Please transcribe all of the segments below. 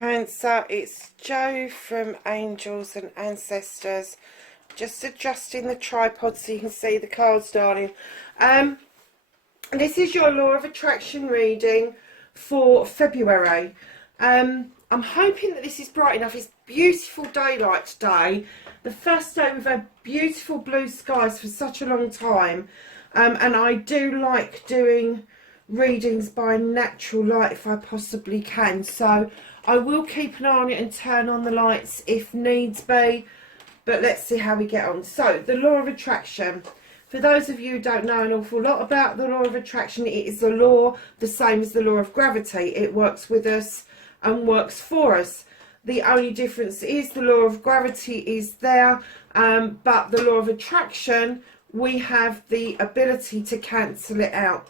Cancer, it's Joe from Angels and Ancestors. Just adjusting the tripod so you can see the cards, darling. This is your Law of Attraction reading for February. I'm hoping that this is bright enough. It's beautiful daylight today. The first day we've had beautiful blue skies for such a long time. And I do like doing readings by natural light if I possibly can. So I will keep an eye on it and turn on the lights if needs be. But let's see how we get on. So, the Law of Attraction. For those of you who don't know an awful lot about the Law of Attraction, it is a law the same as the Law of Gravity. It works with us and works for us. The only difference is the Law of Gravity is there, but the Law of Attraction, we have the ability to cancel it out.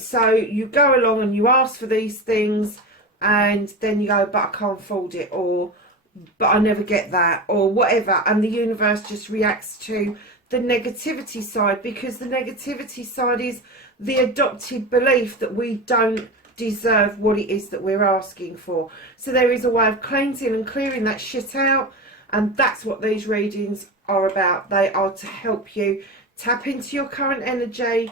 So you go along and you ask for these things, and then you go, but I can't afford it, or but I never get that, or whatever, and the universe just reacts to the negativity side, because the negativity side is the adopted belief that we don't deserve what it is that we're asking for. So there is a way of cleansing and clearing that shit out, and that's what these readings are about. They are to help you tap into your current energy,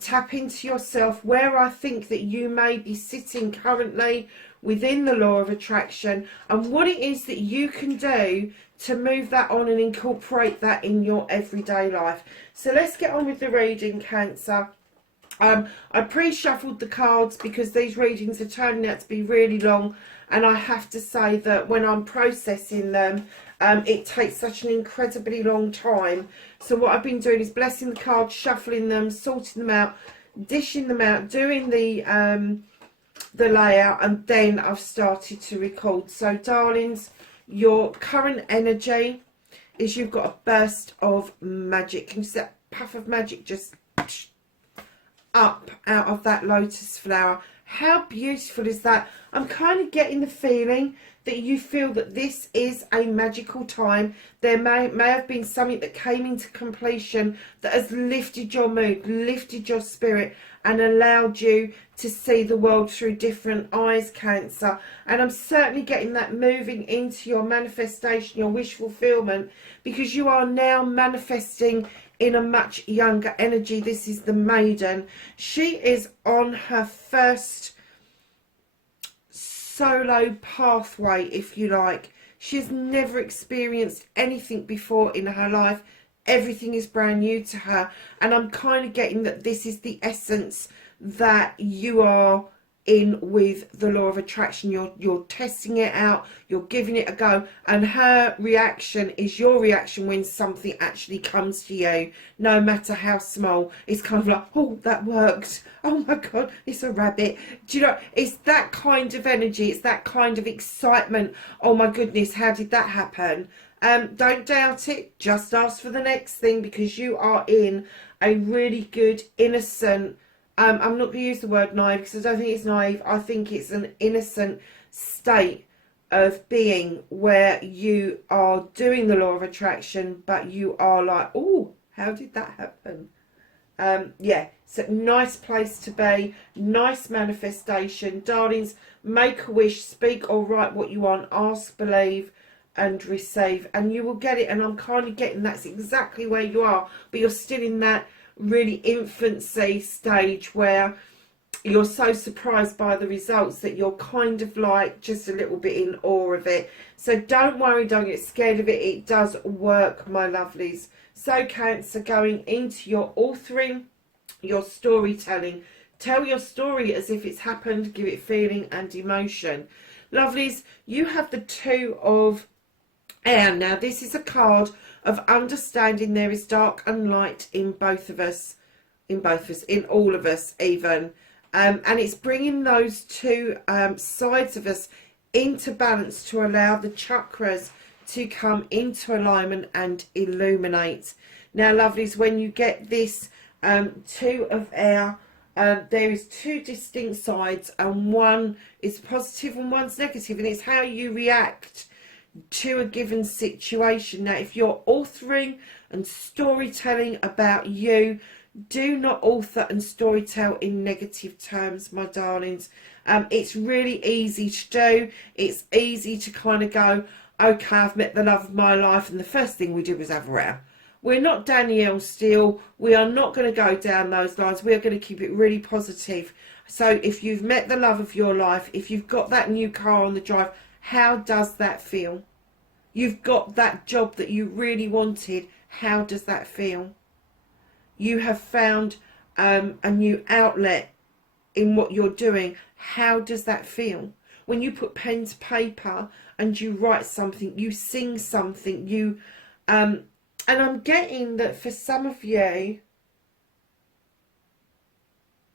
tap into yourself, where I think that you may be sitting currently within the Law of Attraction, and what it is that you can do to move that on and incorporate that in your everyday life. So let's get on with the reading, Cancer. I pre-shuffled the cards because these readings are turning out to be really long, and I have to say that when I'm processing them, it takes such an incredibly long time. So what I've been doing is blessing the cards, shuffling them, sorting them out, dishing them out, doing the layout, and then I've started to record. So darlings, your current energy is you've got a burst of magic. Can you see that puff of magic just up out of that lotus flower? How beautiful is that? I'm kind of getting the feeling that you feel that this is a magical time. There may have been something that came into completion that has lifted your mood, lifted your spirit, and allowed you to see the world through different eyes, Cancer. And I'm certainly getting that moving into your manifestation, your wish fulfillment, because you are now manifesting in a much younger energy. This is the Maiden. She is on her first solo pathway, if you like. She's never experienced anything before in her life. Everything is brand new to her, and I'm kind of getting that this is the essence that you are in with the Law of Attraction. You're testing it out, you're giving it a go, and her reaction is your reaction when something actually comes to you, no matter how small. It's kind of like, oh, that worked, oh my god, it's a rabbit. Do you know, it's that kind of energy, it's that kind of excitement. Oh my goodness, how did that happen? Don't doubt it, just ask for the next thing, because you are in a really good, innocent, I'm not going to use the word naive, because I don't think it's naive. I think it's an innocent state of being where you are doing the Law of Attraction, but you are like, oh, how did that happen? Yeah, it's a nice place to be, nice manifestation. Darlings, make a wish, speak or write what you want, ask, believe and receive, and you will get it. And I'm kind of getting that's exactly where you are, but you're still in that really infancy stage where you're so surprised by the results that you're kind of like just a little bit in awe of it. So don't worry, don't get scared of it. It does work, my lovelies. So Cancer, going into your authoring, your storytelling, tell your story as if it's happened, give it feeling and emotion. Lovelies, you have the Two of Air. Now this is a card of understanding there is dark and light in both of us, in all of us even. And it's bringing those two sides of us into balance to allow the chakras to come into alignment and illuminate. Now, lovelies, when you get this Two of Air, there is two distinct sides, and one is positive and one's negative, and it's how you react to a given situation. Now, if you're authoring and storytelling about you, do not author and storytell in negative terms, my darlings. It's really easy to do. It's easy to kind of go, okay, I've met the love of my life, and the first thing we did was have a row. We're not Danielle Steele. We are not going to go down those lines. We are going to keep it really positive. So if you've met the love of your life, if you've got that new car on the drive, how does that feel? You've got that job that you really wanted. How does that feel? You have found a new outlet in what you're doing. How does that feel? When you put pen to paper and you write something, you sing something, you... and I'm getting that for some of you,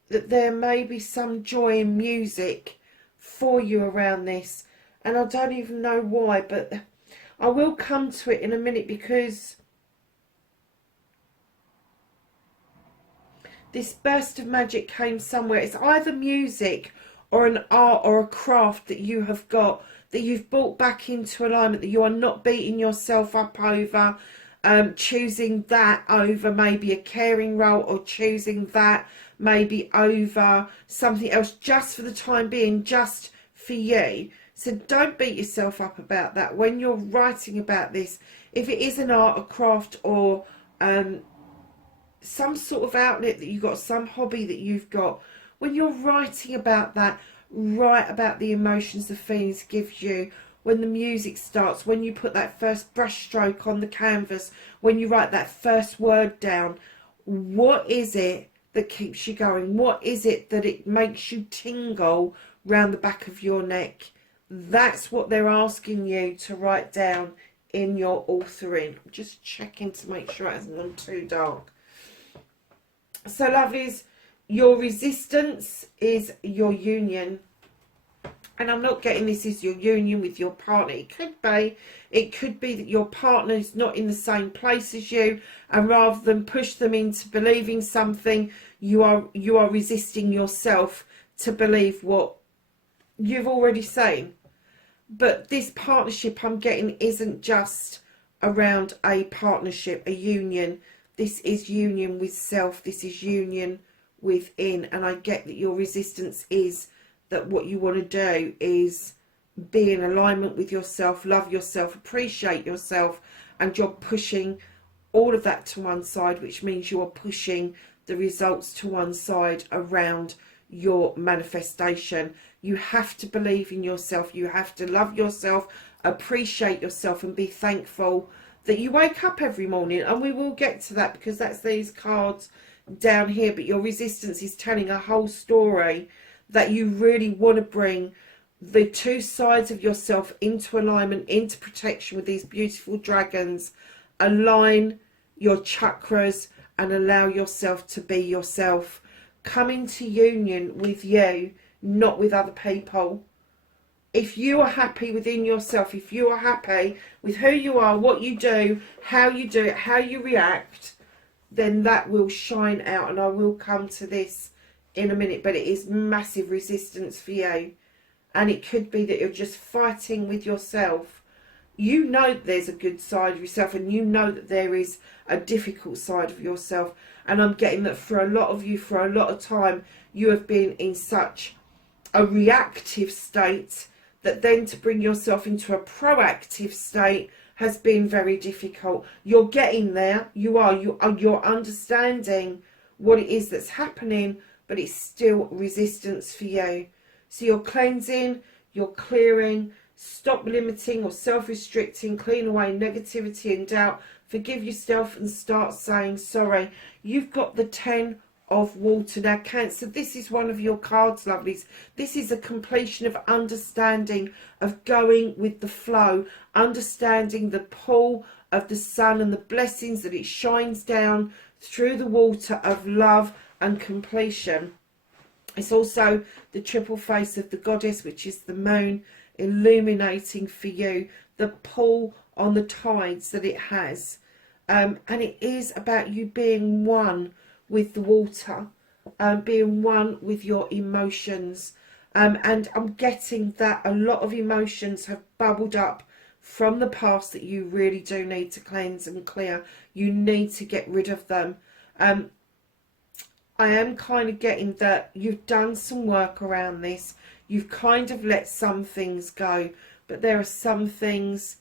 that there may be some joy in music for you around this. And I don't even know why, but I will come to it in a minute, because this burst of magic came somewhere. It's either music or an art or a craft that you have got, that you've brought back into alignment, that you are not beating yourself up over, choosing that over maybe a caring role, or choosing that maybe over something else just for the time being, just for you. So don't beat yourself up about that when you're writing about this. If it is an art, a craft, or some sort of outlet that you've got, some hobby that you've got, when you're writing about that, write about the emotions, the feelings it gives you. When the music starts, when you put that first brush stroke on the canvas, when you write that first word down, what is it that keeps you going? What is it that it makes you tingle round the back of your neck? That's what they're asking you to write down in your authoring. I'm just checking to make sure it hasn't gone too dark. So lovelies, your resistance is your union. And I'm not getting this is your union with your partner. It could be. It could be that your partner is not in the same place as you, and rather than push them into believing something, you are resisting yourself to believe what you've already seen. But this partnership I'm getting isn't just around a partnership, a union. This is union with self. This is union within. And I get that your resistance is that what you want to do is be in alignment with yourself, love yourself, appreciate yourself, and you're pushing all of that to one side, which means you are pushing the results to one side around your manifestation. You have to believe in yourself. You have to love yourself, appreciate yourself, and be thankful that you wake up every morning. And we will get to that, because that's these cards down here. But your resistance is telling a whole story, that you really want to bring the two sides of yourself into alignment, into protection with these beautiful dragons. Align your chakras and allow yourself to be yourself. Come into union with you, not with other people. If you are happy within yourself, if you are happy with who you are, what you do it, how you react, then that will shine out. And I will come to this in a minute, but it is massive resistance for you. And it could be that you're just fighting with yourself. You know there's a good side of yourself, and you know that there is a difficult side of yourself. And I'm getting that for a lot of you, for a lot of time, you have been in such a reactive state that then to bring yourself into a proactive state has been very difficult. You're getting there. You're understanding what it is that's happening, but it's still resistance for you. So you're cleansing, you're clearing, stop limiting or self-restricting, clean away negativity and doubt, forgive yourself and start saying sorry. You've got the 10 of water. Now Cancer, this is one of your cards, lovelies. This is a completion of understanding, of going with the flow, understanding the pull of the sun and the blessings that it shines down through the water of love and completion. It's also the triple face of the goddess, which is the moon, illuminating for you the pull on the tides that it has. And it is about you being one with the water. being one with your emotions. And I'm getting that a lot of emotions have bubbled up from the past that you really do need to cleanse and clear. You need to get rid of them. I am kind of getting that you've done some work around this. You've kind of let some things go, but there are some things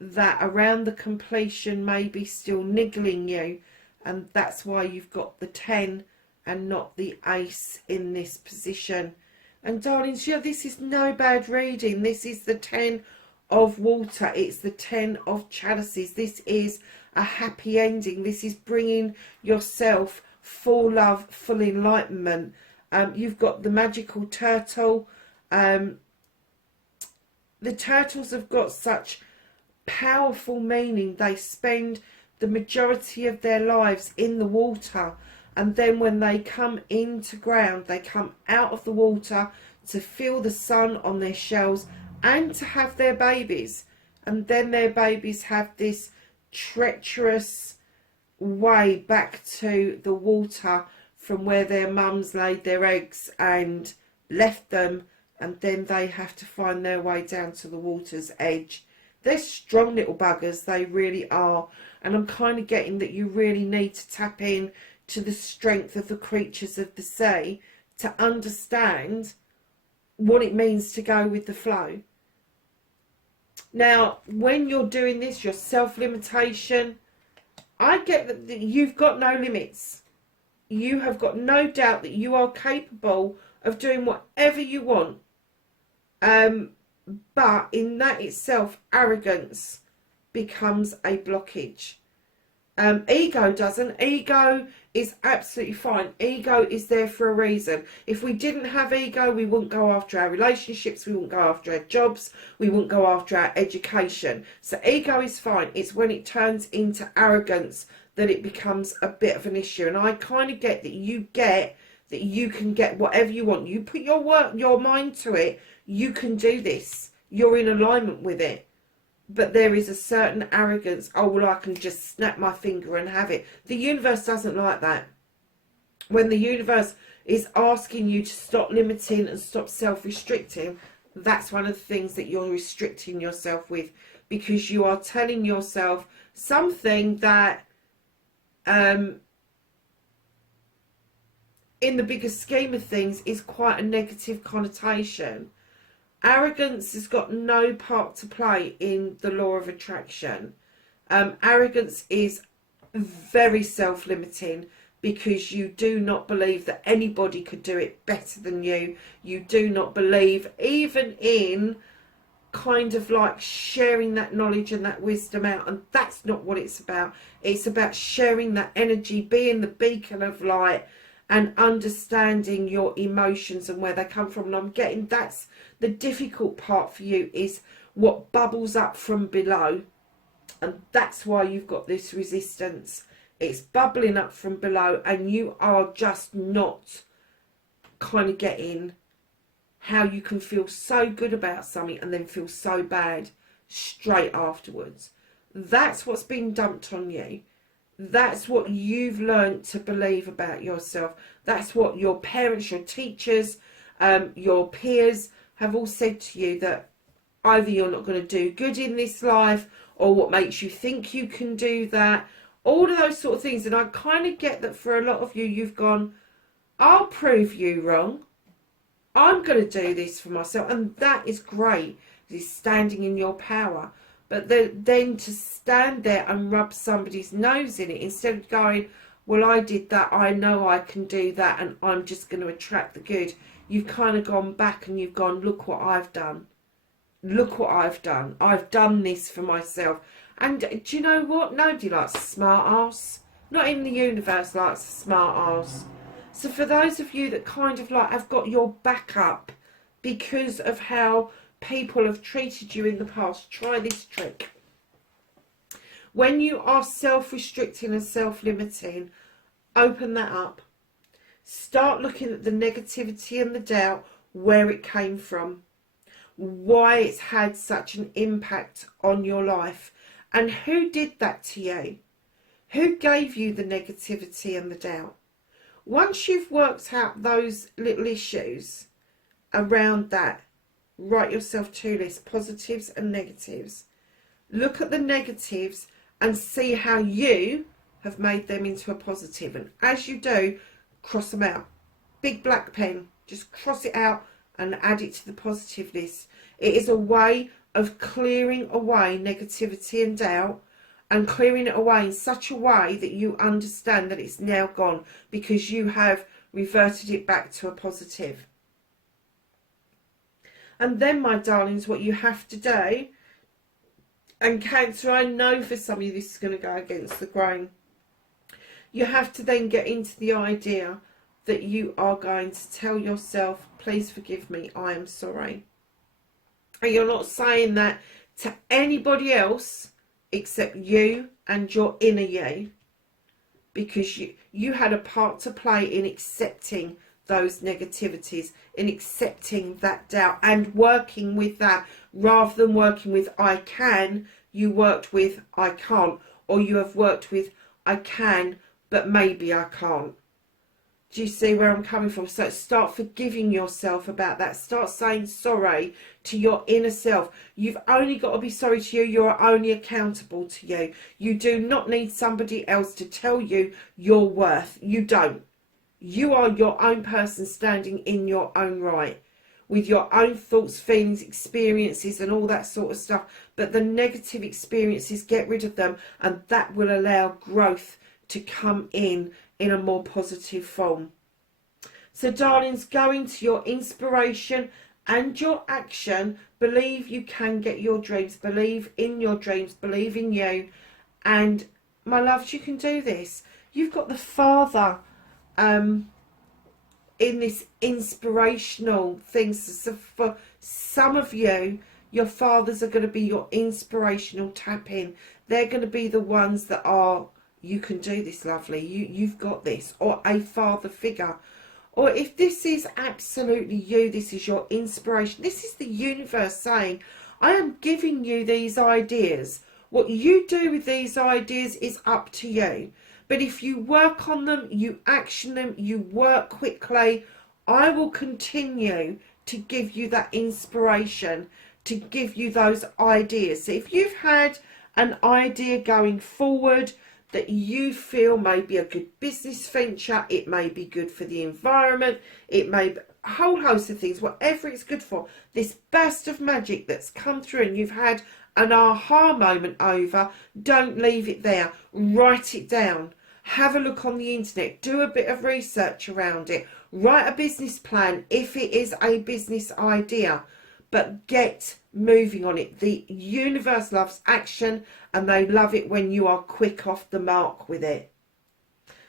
that around the completion may be still niggling you, and that's why you've got the 10 and not the ace in this position. And darlings, yeah, this is no bad reading. This is the 10 of water. It's the 10 of chalices. This is a happy ending. This is bringing yourself full love, full enlightenment. You've got the magical turtle. The turtles have got such powerful meaning. They spend the majority of their lives in the water, and then when they come into ground, they come out of the water to feel the sun on their shells and to have their babies. And then their babies have this treacherous way back to the water from where their mums laid their eggs and left them, and then they have to find their way down to the water's edge. They're strong little buggers, they really are. And I'm kind of getting that you really need to tap in to the strength of the creatures of the sea to understand what it means to go with the flow. Now, when you're doing this, your self-limitation, I get that you've got no limits. You have got no doubt that you are capable of doing whatever you want. But in that itself, arrogance becomes a blockage. Ego doesn't. Ego is absolutely fine. Ego is there for a reason. If we didn't have ego, we wouldn't go after our relationships, we wouldn't go after our jobs, we wouldn't go after our education. So ego is fine. It's when it turns into arrogance that it becomes a bit of an issue. And I kind of get that you can get whatever you want. You put your mind to it, you can do this. You're in alignment with it. But there is a certain arrogance. Oh, well, I can just snap my finger and have it. The universe doesn't like that. When the universe is asking you to stop limiting and stop self-restricting, that's one of the things that you're restricting yourself with, because you are telling yourself something that in the bigger scheme of things is quite a negative connotation. Arrogance has got no part to play in the law of attraction. Arrogance is very self-limiting, because you do not believe that anybody could do it better than you. You do not believe even in kind of like sharing that knowledge and that wisdom out, and that's not what it's about. It's about sharing that energy, being the beacon of light, and understanding your emotions and where they come from. And I'm getting that's the difficult part for you, is what bubbles up from below. And that's why you've got this resistance. It's bubbling up from below, and you are just not kind of getting how you can feel so good about something and then feel so bad straight afterwards. That's what's been dumped on you. That's what you've learned to believe about yourself. That's what your parents, your teachers, your peers have all said to you, that either you're not going to do good in this life, or what makes you think you can do that. All of those sort of things. And I kind of get that for a lot of you, you've gone, I'll prove you wrong. I'm going to do this for myself. And that is great. It's standing in your power. But then to stand there and rub somebody's nose in it, instead of going, well, I did that, I know I can do that, and I'm just going to attract the good. You've kind of gone back and you've gone, look what I've done. Look what I've done. I've done this for myself. And do you know what? Nobody likes a smart arse. Not even the universe likes a smart arse. So for those of you that kind of like have got your back up because of how people have treated you in the past, try this trick. When you are self-restricting and self-limiting, open that up. Start looking at the negativity and the doubt, where it came from, why it's had such an impact on your life, and who did that to you. Who gave you the negativity and the doubt? Once you've worked out those little issues around that, write yourself 2 lists, positives and negatives. Look at the negatives and see how you have made them into a positive. And as you do, cross them out. Big black pen, just cross it out and add it to the positive list. It is a way of clearing away negativity and doubt, and clearing it away in such a way that you understand that it's now gone because you have reverted it back to a positive. And then, my darlings, what you have to do, and Cancer, I know for some of you this is going to go against the grain, you have to then get into the idea that you are going to tell yourself, please forgive me, I am sorry. And you're not saying that to anybody else except you and your inner you, because you had a part to play in accepting those negativities, in accepting that doubt and working with that. Rather than working with I can, you worked with I can't, or you have worked with I can but maybe I can't. Do you see where I'm coming from? So start forgiving yourself about that. Start saying sorry to your inner self. You've only got to be sorry to you. You're only accountable to you. You do not need somebody else to tell you your worth. You don't. You are your own person standing in your own right, with your own thoughts, feelings, experiences and all that sort of stuff. But the negative experiences, get rid of them, and that will allow growth to come in a more positive form. So darlings, go into your inspiration and your action. Believe you can get your dreams. Believe in your dreams. Believe in you. And my loves, you can do this. You've got the Father in this inspirational thing. So for some of you, your fathers are going to be your inspirational tap-in. They're going to be the ones that are, you can do this, lovely, you've got this. Or a father figure. Or if this is absolutely you, this is your inspiration. This is the universe saying, I am giving you these ideas. What you do with these ideas is up to you. But if you work on them, you action them, you work quickly, I will continue to give you that inspiration, to give you those ideas. So if you've had an idea going forward that you feel may be a good business venture, it may be good for the environment, it may be a whole host of things, whatever it's good for, this burst of magic that's come through and you've had an aha moment over, don't leave it there. Write it down. Have a look on the internet. Do a bit of research around it. Write a business plan if it is a business idea. But get moving on it. The universe loves action, and they love it when you are quick off the mark with it.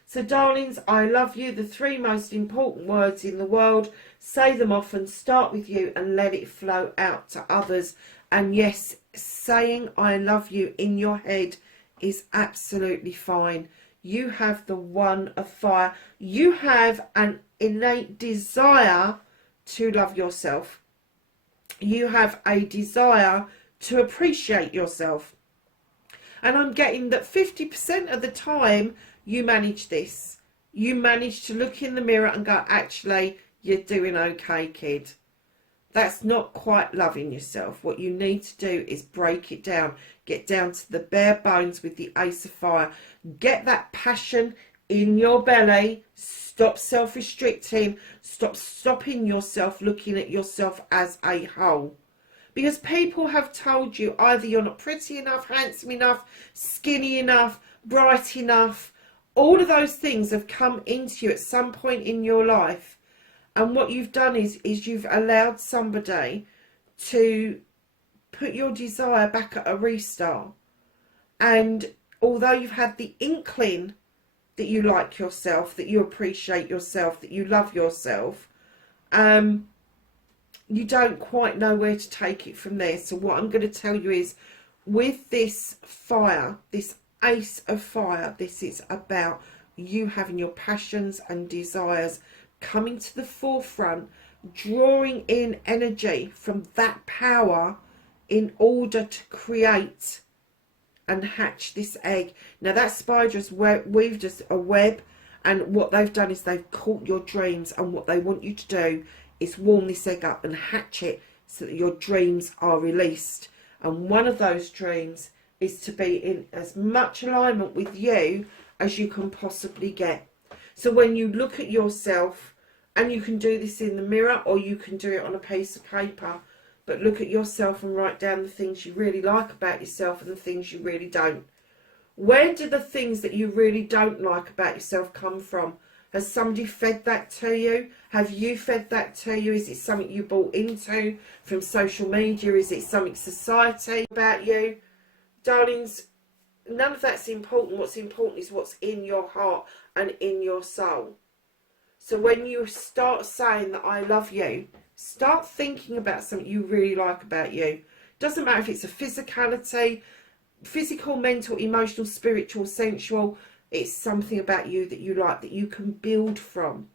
So darlings, I love you. The 3 most important words in the world. Say them often. Start with you and let it flow out to others. And yes, saying I love you in your head is absolutely fine. You have the one of fire. You have an innate desire to love yourself. You have a desire to appreciate yourself. And I'm getting that 50% of the time you manage this. You manage to look in the mirror and go, actually, you're doing okay, kid. That's not quite loving yourself. What you need to do is break it down. Get down to the bare bones with the Ace of Fire. Get that passion in your belly. Stop self-restricting. Stop stopping yourself looking at yourself as a whole. Because people have told you either you're not pretty enough, handsome enough, skinny enough, bright enough. All of those things have come into you at some point in your life. And what you've done is you've allowed somebody to put your desire back at a restart. And although you've had the inkling that you like yourself, that you appreciate yourself, that you love yourself, you don't quite know where to take it from there. So what I'm going to tell you is, with this fire, this Ace of Fire, this is about you having your passions and desires coming to the forefront, drawing in energy from that power in order to create and hatch this egg. Now that spider has weaved us a web, And what they've done is they've caught your dreams, and what they want you to do is warm this egg up and hatch it so that your dreams are released. And one of those dreams is to be in as much alignment with you as you can possibly get. So when you look at yourself, and you can do this in the mirror or you can do it on a piece of paper, but look at yourself and write down the things you really like about yourself and the things you really don't. Where do the things that you really don't like about yourself come from? Has somebody fed that to you? Have you fed that to you? Is it something you bought into from social media? Is it something society about you? Darlings, none of that's important. What's important is what's in your heart and in your soul. So when you start saying that I love you, start thinking about something you really like about you. Doesn't matter if it's a physicality, physical, mental, emotional, spiritual, sensual. It's something about you that you like, that you can build from.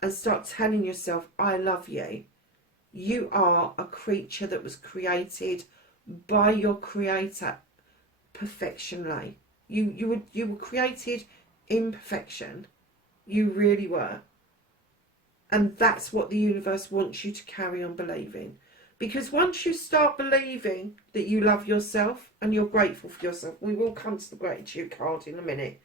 And start telling yourself, I love you. You are a creature that was created by your creator perfectionly. You were created in perfection. You really were. And that's what the universe wants you to carry on believing. Because once you start believing that you love yourself and you're grateful for yourself, we will come to the gratitude card in a minute,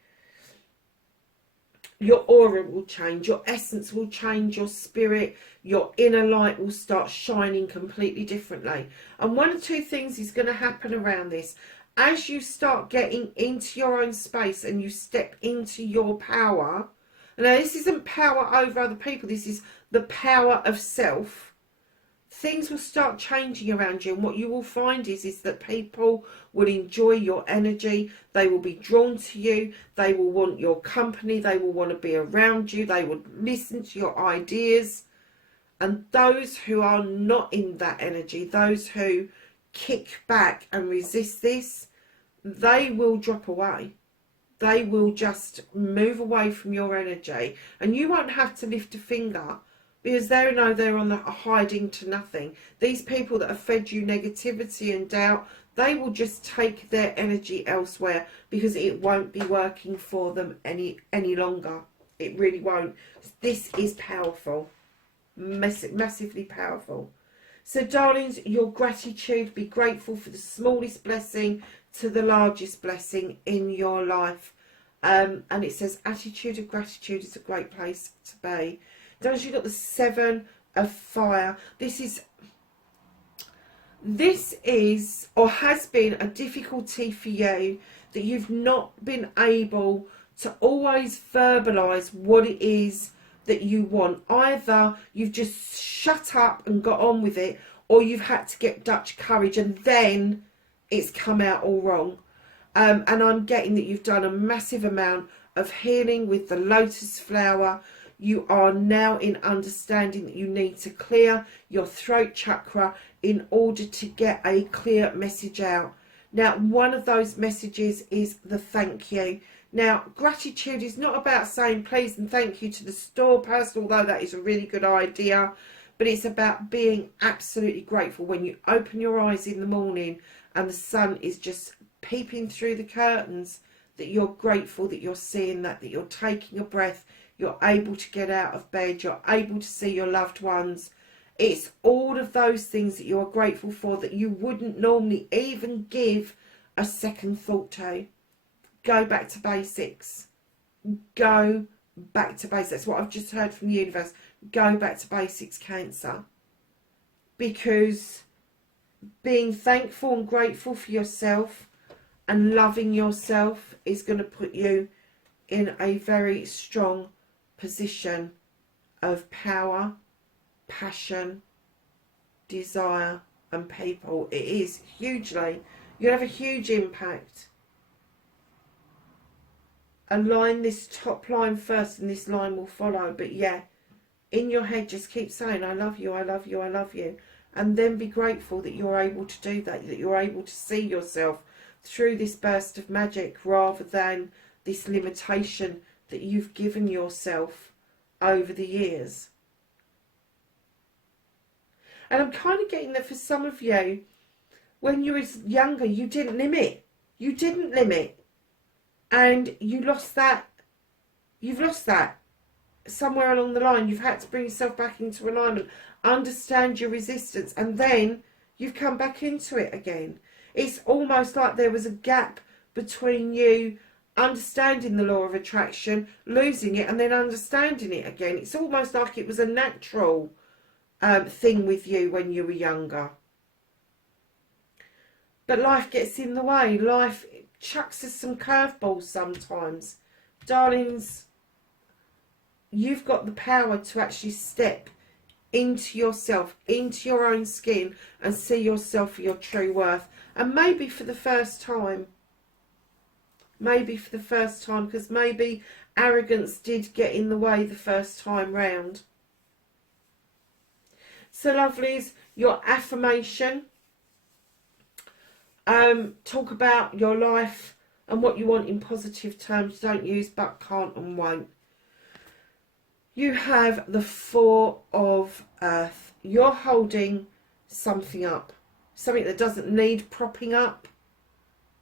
your aura will change, your essence will change, your spirit, your inner light will start shining completely differently. And one or two things is going to happen around this. As you start getting into your own space and you step into your power, now this isn't power over other people, this is the power of self. Things will start changing around you, and what you will find is that people will enjoy your energy, they will be drawn to you, they will want your company, they will want to be around you, they will listen to your ideas. And those who are not in that energy, those who kick back and resist this, they will drop away. They will just move away from your energy, and you won't have to lift a finger, because they know they're on the hiding to nothing. These people that have fed you negativity and doubt, they will just take their energy elsewhere, because it won't be working for them any longer. It really won't. This is powerful, massively powerful. So darlings, your gratitude, be grateful for the smallest blessing to the largest blessing in your life. And it says attitude of gratitude is a great place to be. Don't you got the 7 of fire? This is or has been a difficulty for you, that you've not been able to always verbalise what it is that you want. Either you've just shut up and got on with it, or you've had to get Dutch courage and then it's come out all wrong. And I'm getting that you've done a massive amount of healing with the lotus flower. You are now in understanding that you need to clear your throat chakra in order to get a clear message out. Now, one of those messages is the thank you. Now, gratitude is not about saying please and thank you to the store person, although that is a really good idea. But it's about being absolutely grateful when you open your eyes in the morning and the sun is just peeping through the curtains, that you're grateful that you're seeing that you're taking a breath, you're able to get out of bed, you're able to see your loved ones. It's all of those things that you're grateful for that you wouldn't normally even give a second thought to. Go back to basics. Go back to basics. That's what I've just heard from the universe. Go back to basics, Cancer. Because being thankful and grateful for yourself and loving yourself is going to put you in a very strong position of power, passion, desire and people. It is hugely, you have a huge impact. Align this top line first and this line will follow. But yeah, in your head just keep saying I love you, I love you, I love you, and then be grateful that you're able to do that, that you're able to see yourself through this burst of magic rather than this limitation that you've given yourself over the years. And I'm kind of getting that for some of you, when you were younger, you didn't limit. You didn't limit. And you lost that you've lost that. Somewhere along the line, you've had to bring yourself back into alignment, understand your resistance, and then you've come back into it again. It's almost like there was a gap between you understanding the law of attraction, losing it, and then understanding it again. It's almost like it was a natural thing with you when you were younger. But life gets in the way. Life chucks us some curveballs sometimes. Darlings, you've got the power to actually step into yourself, into your own skin, and see yourself for your true worth. And maybe for the first time. Maybe for the first time, because maybe arrogance did get in the way the first time round. So lovelies, your affirmation. Talk about your life and what you want in positive terms. Don't use but, can't and won't. You have the Four of Earth. You're holding something up. Something that doesn't need propping up.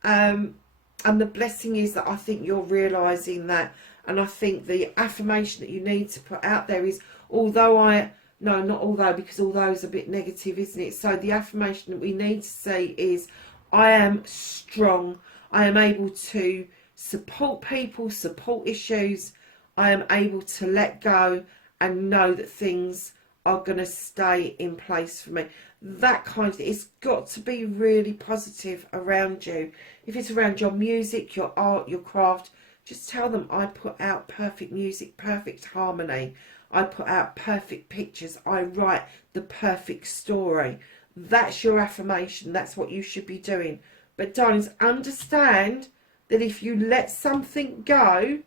And the blessing is that I think you're realising that. And I think the affirmation that you need to put out there is, no, not although, because although is a bit negative, isn't it? So the affirmation that we need to say is, I am strong. I am able to support people, support issues. I am able to let go and know that things are going to stay in place for me. That kind of thing. It's got to be really positive around you. If it's around your music, your art, your craft, just tell them, I put out perfect music, perfect harmony. I put out perfect pictures. I write the perfect story. That's your affirmation. That's what you should be doing. But darlings, understand that if you let something go,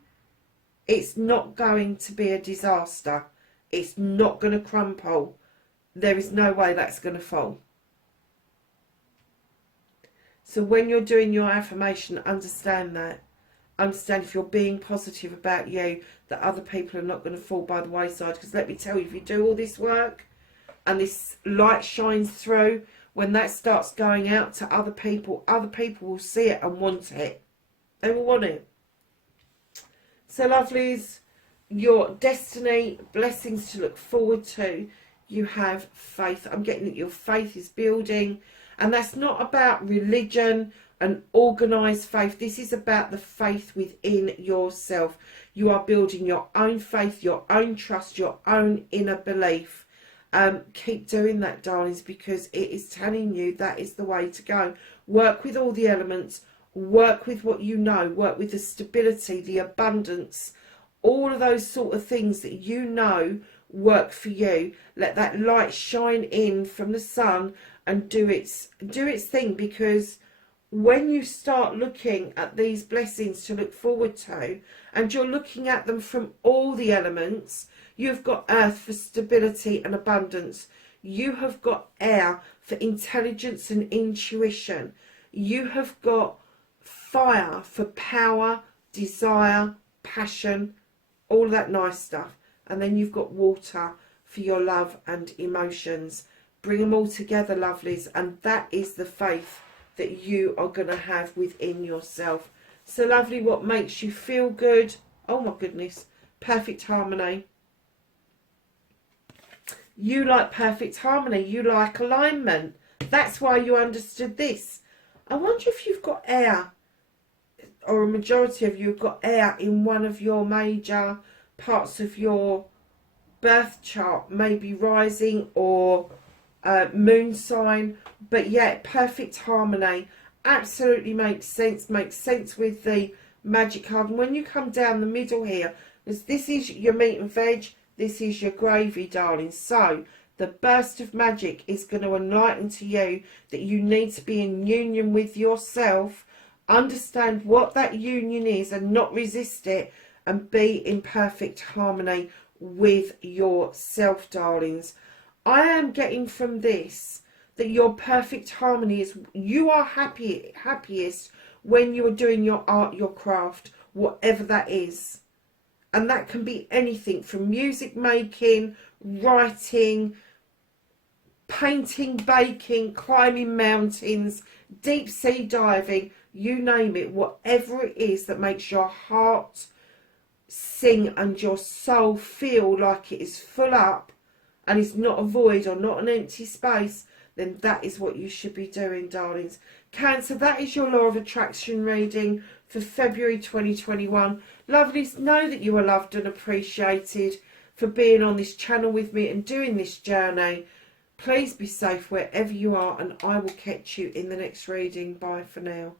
it's not going to be a disaster. It's not going to crumple. There is no way that's going to fall. So when you're doing your affirmation, understand that. Understand if you're being positive about you, that other people are not going to fall by the wayside. Because let me tell you, if you do all this work and this light shines through, when that starts going out to other people will see it and want it. They will want it. So lovelies, your destiny, blessings to look forward to. You have faith. I'm getting that your faith is building. And that's not about religion and organised faith. This is about the faith within yourself. You are building your own faith, your own trust, your own inner belief. Keep doing that, darlings, because it is telling you that is the way to go. Work with all the elements. Work with what you know. Work with the stability, the abundance, all of those sort of things that you know work for you. Let that light shine in from the sun and do its thing, because when you start looking at these blessings to look forward to, and you're looking at them from all the elements, you've got earth for stability and abundance. You have got air for intelligence and intuition. You have got fire for power, desire, passion, all of that nice stuff. And then you've got water for your love and emotions. Bring them all together, lovelies, and that is the faith that you are going to have within yourself. So lovely, what makes you feel good? Oh my goodness, perfect harmony. You like perfect harmony. You like alignment. That's why you understood this. I wonder if you've got air, or a majority of you have got air in one of your major parts of your birth chart, maybe rising or moon sign. But yeah, perfect harmony. Absolutely makes sense with the magic card. And when you come down the middle here, this is your meat and veg, this is your gravy, darling. So the burst of magic is going to enlighten to you that you need to be in union with yourself, understand what that union is and not resist it, and be in perfect harmony with yourself, darlings. I am getting from this that your perfect harmony is, you are happiest when you are doing your art, your craft, whatever that is. And that can be anything from music making, writing, painting, baking, climbing mountains, deep sea diving, you name it. Whatever it is that makes your heart sing and your soul feel like it is full up and is not a void or not an empty space, then that is what you should be doing, darlings. Cancer, that is your law of attraction reading for February 2021. Lovelies, know that you are loved and appreciated for being on this channel with me and doing this journey. Please be safe wherever you are, and I will catch you in the next reading. Bye for now.